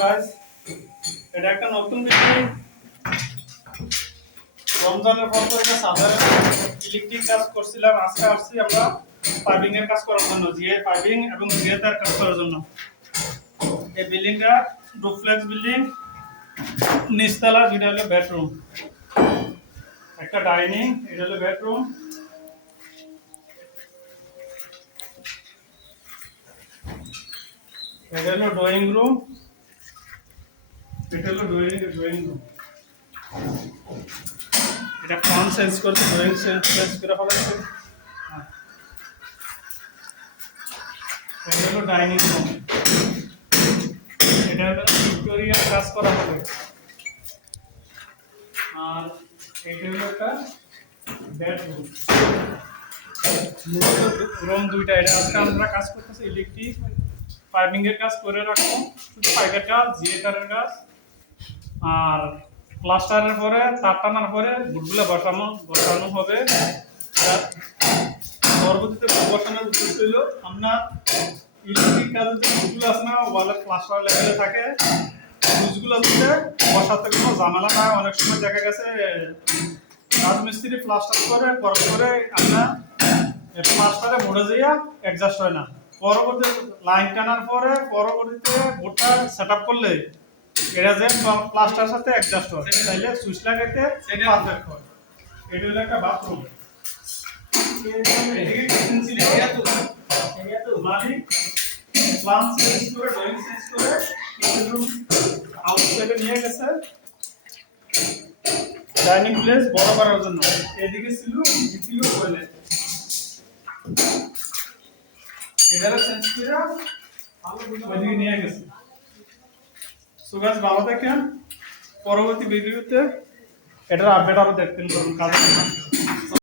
Guys, এটা একটা নতুন বিল্ডিং। রমজানের পর তো এটা সাধারণ ইলেকট্রিক কাজ করছিলাম। আজকে আসছি আমরা পাইপিং এর কাজ করার জন্য, জিএ পাইপিং এবং জিএ তার কাজ করার জন্য। এই বিল্ডিংটা ডুপ্লেক্স বিল্ডিং, নিচতলা দুইটা হলো বেডরুম, একটা ডাইনিং, এটা হলো বেডরুম, এটা হলো ড্রয়িং রুম, এটা হলো ড্রয়িং রুম। এটা ফন্ট চেঞ্জ করতে ড্রয়িং চেঞ্জ করে ফেলাচ্ছে। এটা হলো ডাইনিং রুম, এটা হলো ভিক্টোরিয়ার কাজ করা হবে। আর এটা হলো একটা বেডরুম। রুম দুইটা। এটা আজকে আমরা কাজ করতেছি ইলেকট্রিক পাইপিং এর কাজ করে রাখবো, শুধু পাইপের কাজ, জিএ তারের কাজ। আর প্লাস্টারের পরে তার টানার পরে বুটগুলো বসানো হবে। পরবর্তীতে বসানোর উদ্দেশ্য হলো আমরা ইলেকট্রিক কাজের যে বুটগুলো আছে না, ওয়ালের প্লাস্টার লেভেলে থাকে, বুটগুলো হচ্ছে বসাতে কোনো ঝামেলা না। অনেক সময় দেখা গেছে রাজমিস্ত্রি প্লাস্টার করে পরে আমরা প্লাস্টারে ভরে যাইয়া অ্যাডজাস্ট হয় না। পরবর্তী লাইন টানার পরে পরবর্তীতে বোর্ডটা সেট আপ করলে এটা যে প্লাস্টার সাথে অ্যাডজাস্ট হয়, তাইলে সুইচ লাগাইতে পারফেক্ট হয়। এটা হলো একটা বাথরুম। এদিকে কিচেন ছিল, মালিক প্ল্যান চেঞ্জ করে ড্রয়িং চেঞ্জ করে কিচেন রুম আউটসাইডে নিয়ে গেছে ডাইনিং প্লেস বড় করার জন্য। এদিকে ছিল দ্বিতীয় টয়লেট, এটারে চেঞ্জ করে ওইদিকে নিয়ে গেছে। সো গাইস, ভালো থাকেন। পরবর্তী ভিডিওতে এটার আপডেট আরো দেখতেন কাজ।